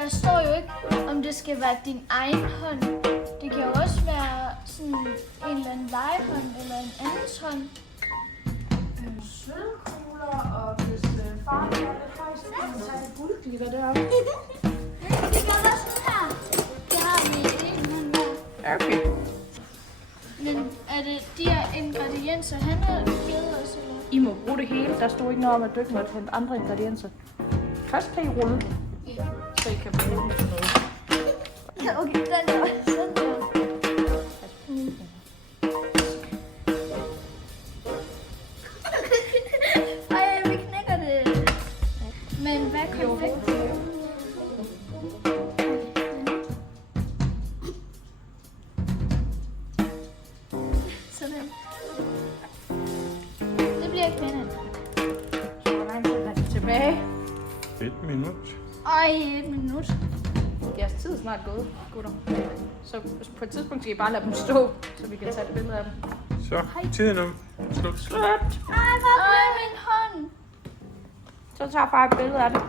der står jo ikke, om det skal være din egen hånd. Det kan jo også være sådan en eller anden legehånd eller en andens hånd. Sølvkugler, og hvis far gør det højst, så kan man tage det guldglitter deroppe. Det gør også sådan her. Det har vi en hånd hver. Okay. Men er det de her ingredienser, han har givet os, eller? I må bruge det hele. Der stod ikke noget om, at du ikke måtte hente andre ingredienser. Først kan I rulle det, Ja. så I kan bruge det til noget. Ja, okay, den der. Sådan der. Ej, vi knækker det. Men hvad konfekt? Sådan. Det bliver ikke pænere. Så hvor lang tid er det tilbage? 1 minut. Ej, 1 minut. Jeres tid er snart gået, gutter. Så på et tidspunkt skal I bare lade dem stå, så vi kan tage et billede af dem. Så, tiden om. Slut. Slut! Ej, min hånd. Så tager far et billede af det.